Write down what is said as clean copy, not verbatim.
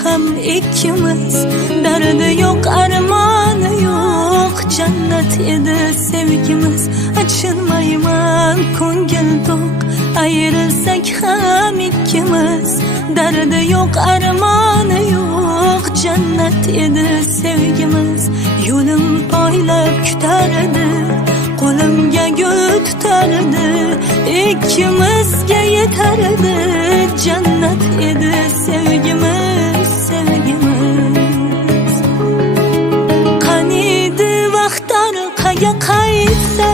ham ikkimiz. Dardi yo'q, armoni yo'q, jannat edi sevgimiz. Achinmayman ko'ngil to'q, ayrilsak ham ikkimiz. Dardi yo'q, armoni yo'q, jannat edi sevgimiz. Yo'lim poylab kutardi, qo'limga gul tutardi, ikkimizga yetardi. Jannat edi sevgimiz, sevgimiz. Qaniydi vaqt orqaga qaytsa,